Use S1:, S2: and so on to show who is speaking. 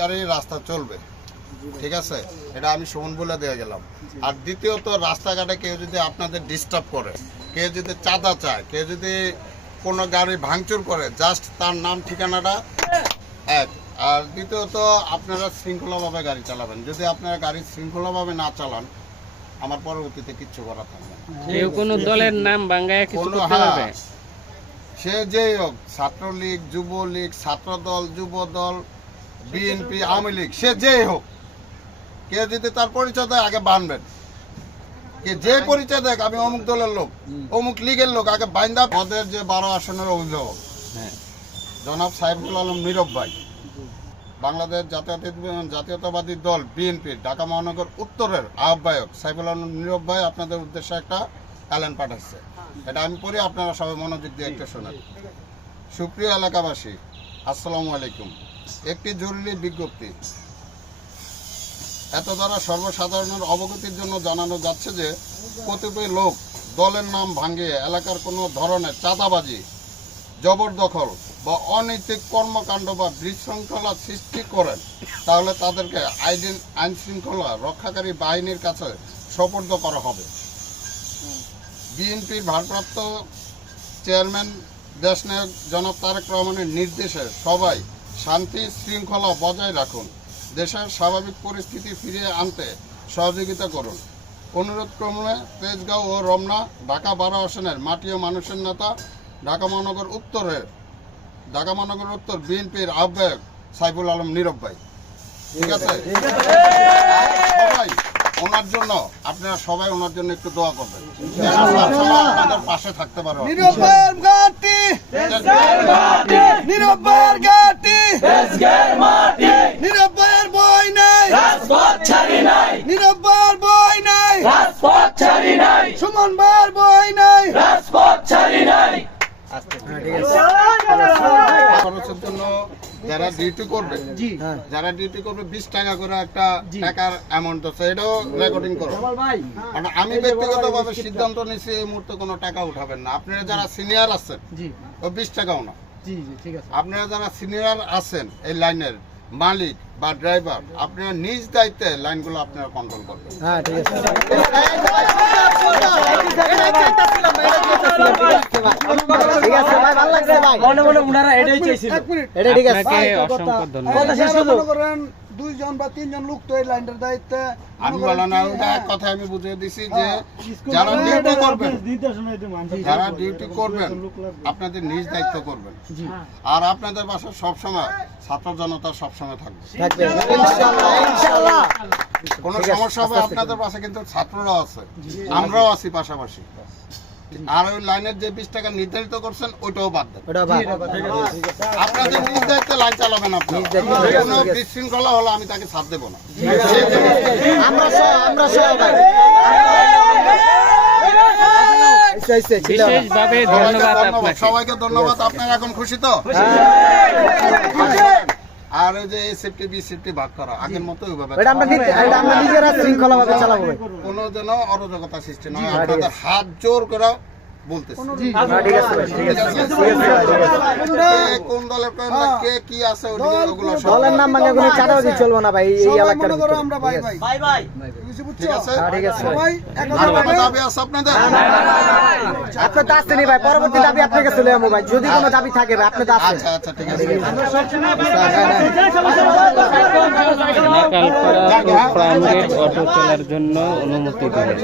S1: গাড়ি রাস্তা চলবে। ঠিক আছে? এটা আমি সুমন বলে দিয়ে গেলাম। আর দ্বিতীয়ত রাস্তাঘাটে কেউ যদি আপনাদের ডিস্টার্ব করে কেউ যদি চাঁদা চায় কেউ যদি কোনো গাড়ি ভাঙচুর করে জাস্ট তার নাম ঠিকানাটা এক। আর দ্বিতীয়ত আপনারা শৃঙ্খলাভাবে গাড়ি চালাবেন। যদি আপনারা গাড়ি শৃঙ্খলাভাবে না চালান আমার পরবর্তীতে কিচ্ছু করার থাকবে
S2: কেউ কোনো দলের নাম বাঙ্গায় কিছু করতে পারবে?
S1: হ্যাঁ। সে যেই হোক ছাত্রলীগ যুবলীগ ছাত্রদল যুবদল বিএনপি আওয়ামী লীগ সে যেই হোক কে যদি তার পরিচয় দেয় আগে বানবেন। কে যে পরিচয় দেখ আমি অমুক দলের লোক অমুক লীগের লোক আগে বাইন্দা পদের যে বারো আসনের অভিভাবক।
S2: হ্যাঁ।
S1: জনাব সাহেবুল আলম নীরব ভাই। বাংলাদেশ জাতীয়তাবাদী জাতীয়তাবাদী দল বিএনপির ঢাকা মহানগর উত্তরের আহ্বায়ক সাইফুল আলম নীরব ভাই আপনাদের উদ্দেশ্যে একটা অ্যালেন পাঠাচ্ছে। এটা আমি পড়ি আপনারা সবাই মনোযোগ দিয়ে একটা শোনেন। সুপ্রিয় এলাকাবাসী আসসালামু আলাইকুম। একটি জরুরি বিজ্ঞপ্তি। এত দ্বারা সর্বসাধারণের অবগতির জন্য জানানো যাচ্ছে যে, কতিপয় লোক দলের নাম ভাঙিয়ে এলাকার কোনো ধরনের চাঁদাবাজি, জবরদখল বা অনৈতিক কর্মকাণ্ড বা বিশৃঙ্খলা সৃষ্টি করেন, তাহলে তাদেরকে আইন আইন শৃঙ্খলা রক্ষাকারী বাহিনীর কাছে সোপর্দ করা হবে। বিএনপির ভারপ্রাপ্ত চেয়ারম্যান, দেশনায়ক জনাব তারেক রহমানের নির্দেশে সবাই শান্তি শৃঙ্খলা বজায় রাখুন দেশের স্বাভাবিক পরিস্থিতি ফিরিয়ে আনতে সহযোগিতা করুন। অনুরোধ ক্রমে তেজগাঁও ও রমনা ঢাকা বারো আসনের মাটি ও মানুষের নেতা ঢাকা মহানগর উত্তরের ঢাকা মহানগর উত্তর বিএনপির আহ্বায়ক সাইফুল আলম নীরব ভাই। ঠিক আছে? সবাই ওনার জন্য আপনারা সবাই ওনার জন্য একটু দোয়া করবেন। আপনাদের পাশে থাকতে পারো
S3: নিরব্বার ঘাটি নিরব্বার ঘাটি নিরব্বার বই নাই। নিরব্বার বই নাই। সুমন বার বই নাই।
S1: খরচের জন্য যারা ডিউটি করবে যারা ডিউটি করবে বিশ টাকা করে একটা টাকার অ্যামাউন্ট আছে এটাও রেকর্ডিং করো। মানে আমি ব্যক্তিগতভাবে সিদ্ধান্ত নিচ্ছি এই মুহূর্তে কোনো টাকা উঠাবেন না। আপনারা যারা সিনিয়র আছেন ও বিশ টাকাও না। আপনারা যারা সিনিয়র আছেন এই লাইনের মালিক বা ড্রাইভার আপনারা নিজ দায়িত্বে লাইনগুলো আপনারা কন্ট্রোল করবেন।
S3: হ্যাঁ ঠিক আছে। ঠিক আছে ভাই ভালো লাগছে ভাই।
S4: মনে মনে উনারা এটাই চাইছিল।
S3: এটা ঠিক আছে।
S2: আপনাকে অসংখ্য ধন্যবাদ।
S5: দুইজন বা তিনজন লোক তো এই লাইনটার দায়িত্বে।
S1: আমি বলা না ওটা এক কথা আমি বুঝিয়ে দিছি যে যারা ডিউটি করবেন যারা ডিউটি করবেন আপনাদের নিজ দায়িত্ব করবেন। আর আপনাদের বাসা সবসময় ছাত্র জনতা সবসময় থাকবে।
S3: থাকবে। ইনশাআল্লাহ ইনশাআল্লাহ।
S1: কোনো সমস্যা হবে আপনাদের পাশে কিন্তু ছাত্ররাও আছে। আমরাও আছি পাশাপাশি। আর ওই লাইনের যে বিশ টাকা নির্ধারিত করছেন ওইটাও বাদ দেন।
S3: ওটা
S1: আপনাদের নিজ দায়িত্বে লাইন চালাবেন
S3: আছে,
S1: কোনো বিশৃঙ্খলা হলে আমি তাকে ছাড় দেবো না।
S2: বিশেষভাবে ধন্যবাদ
S1: ধন্যবাদ সবাইকে ধন্যবাদ। আপনারা এখন খুশি তো? আর ওই যে সেফটি বি সেফটি ভাগ করা। আগের মতো ওইভাবে
S3: এটা আমরা এটা আমরা নিজেরা শৃঙ্খলাভাবে চালাবো।
S1: কোনো যেন অরাজকতা সৃষ্টি নয় আপনাদের হাত জোর করে বলতেছি
S3: হ্যাঁ, ঠিক আছে ভাই ঠিক আছে ঠিক আছে ভাই, ঠিক আছে
S1: কে কোন দলের কোন না, কে কি আছে ওদিকে ওগুলো সব
S3: দলের নাম ভাঙা কোনো চাঁদাবাজি চলবো না ভাই এই এলাকার
S5: মনে করো
S3: ভিতরে।
S5: আমরা ভাই ভাই
S4: বাই বাই
S5: বুঝছি বুঝছ
S1: ঠিক আছে
S3: হ্যাঁ, ঠিক আছে ভাই।
S5: সবাই
S1: আর
S5: একতাভাবে
S1: কোনো দাবি
S3: আপনার দাস নেই ভাই পরবর্তী দাবি আপনার কাছে লয়ে আমো ভাই যদি কোনো দাবি থাকে ভাই আপনার দাস
S1: আচ্ছা আচ্ছা ঠিক আছে
S2: নাকালপাড়া প্রাইম অটো চলার জন্য অনুমতি দেবে